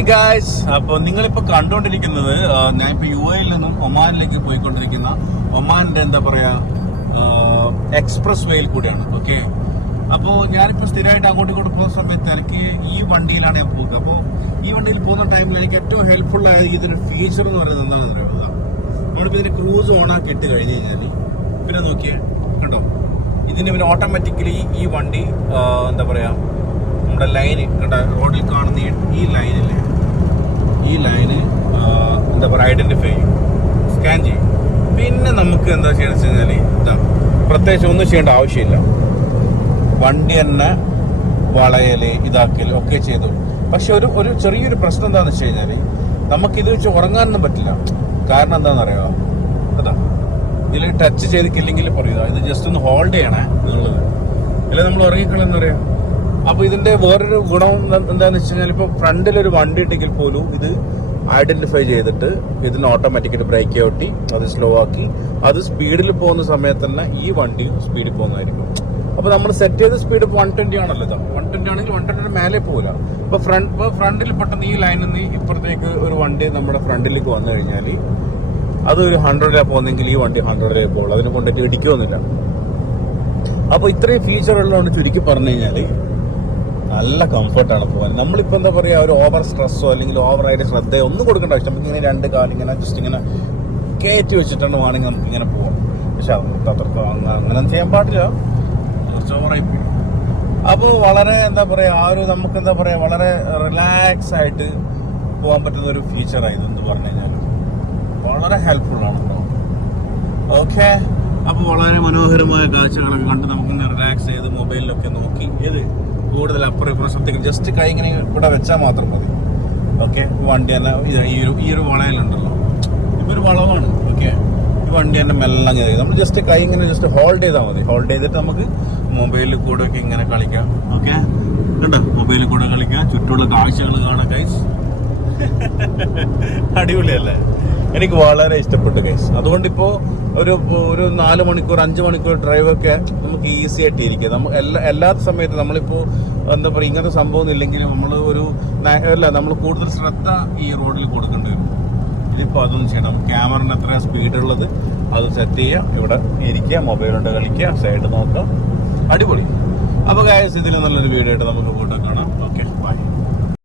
Hi guys, അപ്പോൾ നിങ്ങളിപ്പോൾ കണ്ടുകൊണ്ടിരിക്കുന്നത് ഞാനിപ്പോൾ UAE നിന്നും ഒമാനിലേക്ക് പോയിക്കൊണ്ടിരിക്കുന്ന ഒമാനിന്റെ എന്താ പറയാ എക്സ്പ്രസ് വേയിൽ കൂടിയാണ്. ഓക്കെ, അപ്പോൾ ഞാനിപ്പോൾ സ്ഥിരമായിട്ട് അങ്ങോട്ടും ഇങ്ങോട്ട് പോകുന്ന സമയത്ത് എനിക്ക് ഈ വണ്ടിയിലാണ് ഞാൻ പോകുന്നത്. അപ്പോൾ ഈ വണ്ടിയിൽ പോകുന്ന ടൈമിൽ എനിക്ക് ഏറ്റവും ഹെൽപ്ഫുൾ ആയ ഇതിന്റെ ഫീച്ചർ എന്ന് പറയുന്നത് എന്താണെന്ന് അറിയുന്നത്, നമ്മളിപ്പോൾ ഇതിന്റെ ക്രൂസ് ഓൺ ആക്കി ഇട്ട് കഴിഞ്ഞ് കഴിഞ്ഞാൽ പിന്നെ നോക്കിയേ കണ്ടോ, ഇതിന് പിന്നെ ഓട്ടോമാറ്റിക്കലി ഈ വണ്ടി എന്താ പറയാ നമ്മുടെ ലൈന് കണ്ട റോഡിൽ കാണുന്ന ഈ ലൈനില്ലേ, ഈ ലൈന് എന്താ പറയുക ഐഡന്റിഫൈ ചെയ്യും, സ്കാൻ ചെയ്യും. പിന്നെ നമുക്ക് എന്താ ചെയ്യണമെന്ന് വെച്ച് കഴിഞ്ഞാൽ ഇതാ പ്രത്യേകിച്ച് ഒന്നും ചെയ്യേണ്ട ആവശ്യമില്ല, വണ്ടി തന്നെ വളയല് ഇതാക്കല് ഒക്കെ ചെയ്തു. പക്ഷെ ഒരു ചെറിയൊരു പ്രശ്നം എന്താണെന്ന് വെച്ച് കഴിഞ്ഞാൽ നമുക്കിത് വെച്ച് ഉറങ്ങാനൊന്നും പറ്റില്ല. കാരണം എന്താണെന്ന് അറിയാമോ, അതാ ഇതിൽ ടച്ച് ചെയ്തിട്ടില്ലെങ്കിൽ പറയുക ഇത് ജസ്റ്റ് ഒന്ന് ഹോൾഡ് ചെയ്യണേ എന്നുള്ളത്, ഇല്ല നമ്മൾ ഉറങ്ങിക്കളെന്ന് പറയാം. അപ്പൊ ഇതിന്റെ വേറൊരു ഗുണം എന്താന്ന് വെച്ച് കഴിഞ്ഞാൽ ഇപ്പൊ ഫ്രണ്ടിലൊരു വണ്ടി ഉണ്ടെങ്കിൽ പോലും ഇത് ഐഡന്റിഫൈ ചെയ്തിട്ട് ഇതിന് ഓട്ടോമാറ്റിക്കലി ബ്രേക്ക് ഔട്ടി അത് സ്ലോ ആക്കി അത് സ്പീഡിൽ പോകുന്ന സമയത്ത് തന്നെ ഈ വണ്ടി സ്പീഡിൽ പോകുന്നതായിരിക്കും. അപ്പൊ നമ്മൾ സെറ്റ് ചെയ്ത സ്പീഡ് 120 ആണല്ലോ, 120 ആണെങ്കിൽ 120 മേലെ പോകില്ല. ഇപ്പൊ ഫ്രണ്ടിൽ പെട്ടെന്ന് ഈ ലൈനിൽ നിന്ന് ഇപ്പുറത്തേക്ക് ഒരു വണ്ടി നമ്മുടെ ഫ്രണ്ടിലേക്ക് വന്നു കഴിഞ്ഞാൽ അത് ഒരു 100 പോകുന്നെങ്കിൽ ഈ വണ്ടി 100 പോകുള്ളൂ, അതിനെ കൊണ്ടിട്ട് ഇടിക്കുമൊന്നുമില്ല. അപ്പൊ ഇത്രയും ഫീച്ചർ ഉള്ളതുകൊണ്ട് ചുരുക്കി പറഞ്ഞു കഴിഞ്ഞാല് നല്ല കംഫർട്ടാണ് പോകാൻ. നമ്മളിപ്പോൾ എന്താ പറയുക, ഒരു ഓവർ സ്ട്രെസ്സോ അല്ലെങ്കിൽ ഓവറായിട്ട് ശ്രദ്ധയോ ഒന്നും കൊടുക്കേണ്ട ആവശ്യം, നമുക്ക് ഇങ്ങനെ രണ്ട് കാലിങ്ങനെ ജസ്റ്റ് ഇങ്ങനെ കയറ്റി വെച്ചിട്ടാണ് വേണമെങ്കിൽ നമുക്ക് ഇങ്ങനെ പോകാം. പക്ഷെ അങ്ങനെ ചെയ്യാൻ പാടില്ല, കുറച്ച് ഓവറായി പോയി. അപ്പോൾ വളരെ എന്താ പറയുക നമുക്ക് എന്താ പറയുക വളരെ റിലാക്സ് ആയിട്ട് പോകാൻ പറ്റുന്ന ഒരു ഫീച്ചറായത് എന്ന് പറഞ്ഞു കഴിഞ്ഞാൽ വളരെ ഹെൽപ്ഫുൾ ആണ്. ഓക്കെ, അപ്പോൾ വളരെ മനോഹരമായ കാഴ്ചകളൊക്കെ കണ്ട് നമുക്കിങ്ങനെ റിലാക്സ് ചെയ്ത് മൊബൈലിലൊക്കെ നോക്കി ഏത് കൂടുതൽ അപ്പുറം ഇപ്പുറം ശ്രദ്ധിക്കും. ജസ്റ്റ് കൈ ഇങ്ങനെ ഇവിടെ വെച്ചാൽ മാത്രം മതി. ഓക്കെ, വണ്ടി തന്നെ ഈ ഒരു വളയിലുണ്ടല്ലോ, ഇപ്പൊ ഒരു വളവാണ്. ഓക്കെ, ഈ വണ്ടി തന്നെ മെല്ലെ നമ്മൾ ജസ്റ്റ് കൈ ഇങ്ങനെ ജസ്റ്റ് ഹോൾഡ് ചെയ്താൽ മതി. ഹോൾഡ് ചെയ്തിട്ട് നമുക്ക് മൊബൈലിൽ കൂടെ ഒക്കെ ഇങ്ങനെ കളിക്കാം. ഓക്കെ, കണ്ടോ, മൊബൈലിൽ കൂടെ കളിക്കാം, ചുറ്റുമുള്ള കാഴ്ചകൾ കാണാം ഗൈസ്. അടിപൊളിയല്ലേ? എനിക്ക് വളരെ ഇഷ്ടപ്പെട്ടു ഗൈസ്. അതുകൊണ്ടിപ്പോ ഒരു 4 മണിക്കൂർ 5 മണിക്കൂർ ഡ്രൈവൊക്കെ നമുക്ക് ഈസി ആയിട്ട് ഇരിക്കുക. നമുക്ക് എല്ലാത്ത സമയത്ത് നമ്മളിപ്പോ എന്താ പറയുക ഇങ്ങനത്തെ സംഭവം ഇല്ലെങ്കിൽ നമ്മൾ കൂടുതൽ ശ്രദ്ധ ഈ റോഡിൽ കൊടുക്കേണ്ടി വരും. ഇതിപ്പോ അതൊന്നും ചെയ്യണം, ക്യാമറന് എത്ര സ്പീഡുള്ളത് അത് സെറ്റ് ചെയ്യുക, ഇവിടെ ഇരിക്കുക, മൊബൈലുണ്ട് കളിക്കുക, സൈഡ് നോക്കാം, അടിപൊളി. അപ്പൊ ഗൈസ് ഇതിൽ നല്ലൊരു വീഡിയോ ആയിട്ട് നമുക്ക് ഫോട്ടോ കാണാം.